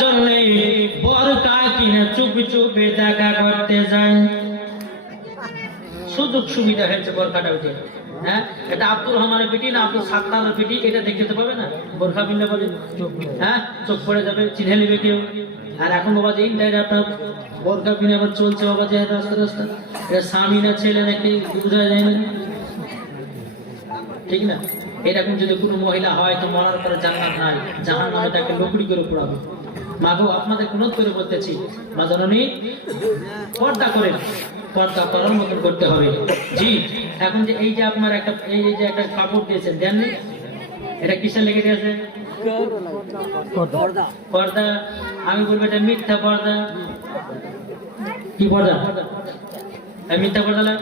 চললে বরকা কিনে চুপি চুপি দেখা করতে যায়। সুযোগ সুবিধা হয়েছে বরকাটা উঠে। হ্যাঁ, এটা আব্দুর রহমানের পিটি না আব্দুল সাত্তারের পিটি, এটা দেখতে পাবে না। বোরখা পিনলে বলে হ্যাঁ চোখ পড়ে যাবে, চিনে নেবে কেউ। আর এখন বাবা যে ইন্টারনেট আপনার বোরখা পিনে আবার চলছে বাবা যে রাস্তা রাস্তা, এটা স্বামী না ছেলে নাকি বোঝা যায় না, ঠিক না? এরকম যদি কোনো মহিলা হয় তো মরার পরে জান্নাত নাই, জাহান্নামে তাকে লকড়ি করে পোড়াবে। মাগো আপনাদের অনুরোধ করে বলতেছি, মা জননী পর্দা করে, পর্দা করার মতন করতে হবে। জি, এখন যে এই যে আপনার একটা এই যে একটা কাপড় দিয়েছেন দেননি, এটা কিসের লেগে দিয়েছে? পর্দা। আমি বলবো এটা মিথ্যা পর্দা। কি পর্দা? মিথ্যা পর্দা না,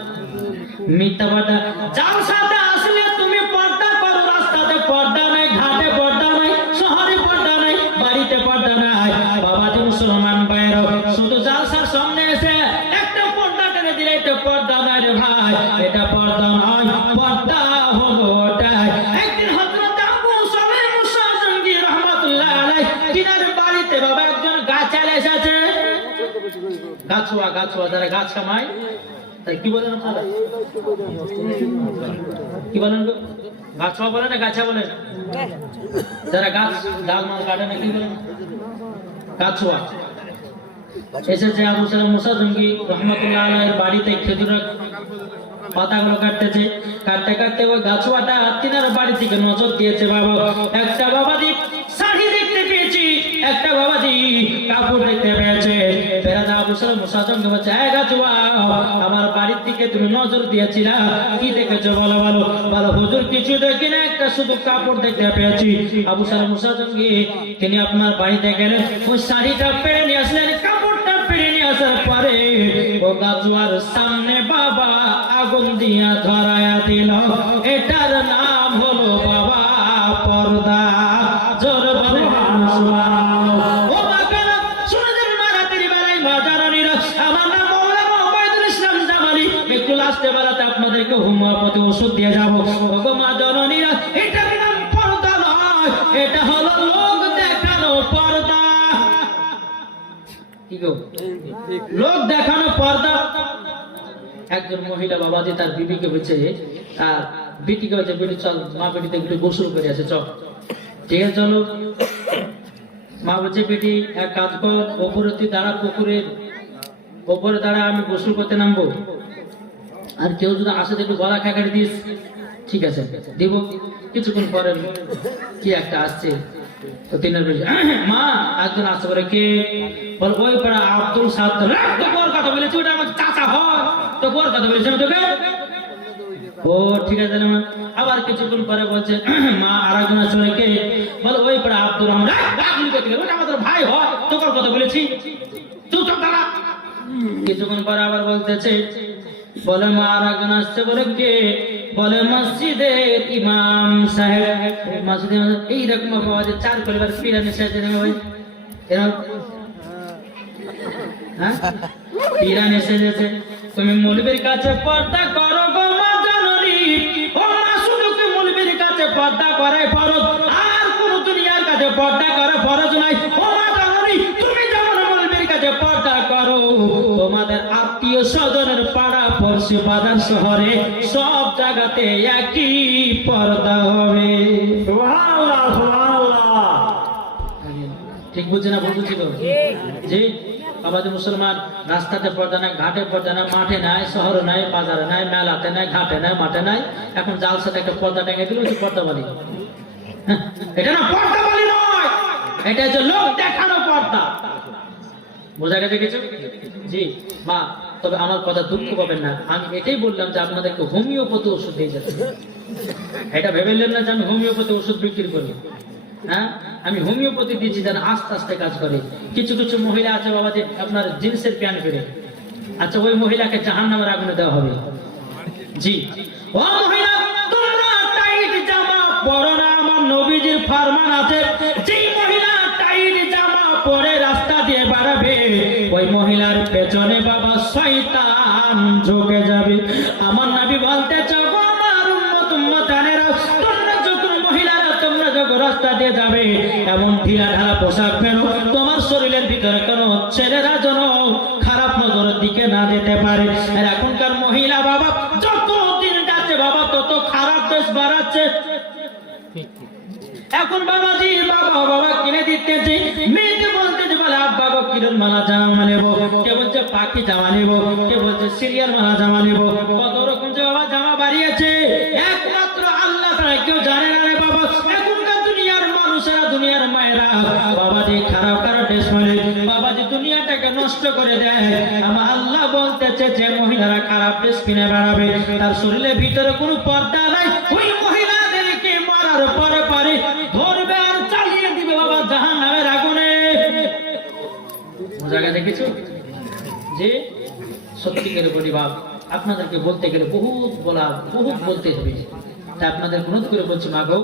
মিথ্যা পর্দা। যার সাথে আসলে তুমি পর্দা করো, রাস্তাতে পর্দা নাই, ঘাটে পর্দা নাই, শহরে পর্দা নাই, বাড়িতে পর্দা নাই। বাবা যে মুসলমান ভাইরা শুধু জালসার সামনে এসে একটা পর্দা টেনে দিলে এটা পর্দা নাই রে ভাই, এটা পর্দা নয়, পর্দা হলো ওটাই। একদিন হযরত আবু সালেহ মুসা জঙ্গি রাহমাতুল্লাহ আলাইহি তিনার বাড়িতে বাবা একজন গাছাল এসেছে। গাছুয়া, গাছুয়া যারা গাছ কামায়, তাই কি বলেন আপনারা? কি বলেন? গাছুয়া বলে না গাছা বলে? যারা গাছ ডালমাল কাটে না কি বলেন? গাছুয়া এসেছে আবু সালেহ মুসা জঙ্গি রাহমাতুল্লাহ আলাইহির বাড়িতে খেজুরের পাতাগুলো কাটতেছে। কাটতে কাটতে ওই গাছুয়াটা তিনার বাড়ি থেকে নজর দিয়েছে। বাবা একটা বাবাজি শাড়ি দেখতে পেয়েছি, একটা বাবাজি কাপড় দেখতে পেয়েছে। ফেরাদা আবু সালেহ মুসা জঙ্গি বলছে, এই গাছুয়া আমার বাড়ির দিকে তুমি নজর দিয়েছিলা, কি দেখেছো বলো? বলো বলো হুজুর কিছু দেখি না, একটা শুধু কাপড় দেখতে পেয়েছি। আবু সালেহ মুসা জঙ্গি তিনি আপনার বাড়িতে গেলেন, ওই শাড়িটা পেরে নিয়ে আসলেন, কাপড়টা পেরে নিয়ে আসার পরে ও গাছুয়ার সামনে বাবা আগুন দিয়া ধরায়া দিল। এটার নাম হলো বাবা পর্দা। জোর বলে সুবহানাল্লাহ। ও বাবারা শুনে যান মারাতির বেলায় মাজারানিরা, আমার নাম মাওলানা ওবায়দুল ইসলাম জামালি। একটু লাস্টে বেলাতে আপনাদেরকে হোমিওপ্যাথি ওষুধ দিয়ে যাবো। ওগো মাজারানিরা, এটার নাম পর্দা নয়, এটা হলো লোক দেখানো পর্দা। কি গো? লোক দেখানো পর্দা। একজন মহিলা বাবাজি তার বিবিকে বলছে, বিটিকে বলছে বেটি চল মা বেটিতে একটু গোসল করে আসে, চল। ঠিক আছে চলো। মা বলছে বেটি এক কাজ কর, ওপরে তুই দাঁড়া, পুকুরের ওপরে দাঁড়া, আমি গোসল করতে নামবো। আর কেউ যদি আসে একটু গলা খেকাড়ি দিস। ঠিক আছে দিব। কিছুক্ষণ পরে কি একটা আসছে, তো তিনার বলছে মা একজন আসতে পারে, কে? বল ওই পাড়া আব্দুল সাত্তার। তো গোর কথা বলেছি, ওটা আমার চাচা হয়, তো গোর কথা বলেছি আমি তোকে। ও ঠিক আছে মা। আবার কিছুক্ষণ পরে বলছে মা আরেকজন আসলে, কে? বল ওই পাড়া আব্দুর রহমান। ওটা আমাদের ভাই হয়, তো গোর কথা বলেছি, তুই তো দাঁড়া। কিছুক্ষণ পরে আবার বলতেছে, বলে মা আরেকজন আসছে, বলে কে? বলে মসজিদের ইমাম সাহেব। মসজিদের এইরকম আওয়াজে চার পরিবার পিরানি সাহেব ভাই, হ্যাঁ পিরানি এসেছে। তুমি মৌলবীর কাছে পর্দা করো গো মা জননী। ও মা শুধু কি মৌলবীর কাছে পর্দা করে ফরজ, আর কোন দুনিয়ার কাছে পর্দা করে ফরজ নাই। ও মা জননী তুমি যেমন মৌলবীর কাছে পর্দা করো, তোমাদের আত্মীয় স্বজনের পাড়া পড়শি বাজার শহরে সব জায়গাতে একই পর্দা হবে। সুবহানাল্লাহ সুবহানাল্লাহ। ঠিক বুঝছে না? বুঝছি তো জি। আমাদের মুসলমান রাস্তাতে পর্দা নাই, ঘাটে পর্দা নাই, মাঠে নাই, শহরে নাই, বাজারে নাই, মেলাতে নাই, ঘাটে নাই, মাঠে নাই। এখন জাল সাথে একটা পর্দা টেঙে দিল, পর্দা বলি। এটা না পর্দা বলি নয়, এটা হচ্ছে লোক দেখানো পর্দা। বোঝা গেছে কিছু? জি মা, তবে আমার কথা দুঃখ পাবেন না, আমি এটাই বললাম যে আপনাদেরকে হোমিওপ্যাথি ওষুধ দিয়ে যাচ্ছে। এটা ভেবেলেন না যে আমি হোমিওপ্যাথি ওষুধ বিক্রি করি। হ্যাঁ, আমি হোমিওপ্যাথি দিচ্ছি যেন আস্তে আস্তে কাজ করে। কিছু কিছু মহিলা আছে বাবা যে আপনার জিন্সের প্যান্ট পরে, আচ্ছা ওই মহিলাকে জাহান্নামের আগুনে দেওয়া হবে। জি ও মহিলা, তোমরা টাইট জামা পরো না, আমার নবীজির ফরমান আছে, যেই মহিলা টাইট জামা পরে রাস্তা দিয়ে বাড়াবে ওই মহিলার পেছনে বাবা শয়তান ঝুঁকে যাবে। আমার নবী বলতে চাও আমার উম্মত উম্মতানেরা, তোমরা যখন মহিলারা তোমরা যখন রাস্তা দিয়ে যাবে এমন ঢিলা ঢালা পোশাক পরো, তোমার শরীরের ভিতরে কেন ছেলেরা যেন খারাপ নজরের দিকে না যেতে পারে। আর এখনকার মহিলা বাবা যত দিন যাচ্ছে বাবা তত খারাপ দেশ বাড়াচ্ছে। এখন বাবাজি বাবা কিনে দিতেছে, মেয়েকে বলতেছে বলে আব্বা গো কিরণ মালা জামা নেবো, কে বলছে পাখি জামা নেবো, কে বলছে সিরিয়াল মালা জামা নেবো, কত রকম যে বাবা জামা বাড়িয়েছে একমাত্র আল্লাহ ছাড়া কেউ জানে না রে বাবা। এখনকার দুনিয়ার মানুষেরা দুনিয়ার মায়েরা বাবাজি খারাপ খারাপ ড্রেস পরে বাবাজি দুনিয়াটাকে নষ্ট করে দেয়। আমার আল্লাহ বলতেছে যে মহিলারা খারাপ ড্রেস কিনে বেড়াবে তার শরীরের ভিতরে কোনো পর্দা নাই, ওই মহিলাদেরকে মারার পরে পরে ধরবে আর চালিয়ে দিবে বাবা জাহান্নামের আগুনে। জায়গা দেখেছো যে সত্যিকারের বলি বাপ, আপনাদেরকে বলতে গেলে বহুত বলতে হবে, তা আপনাদের অনুরোধ করে বলছি মা গো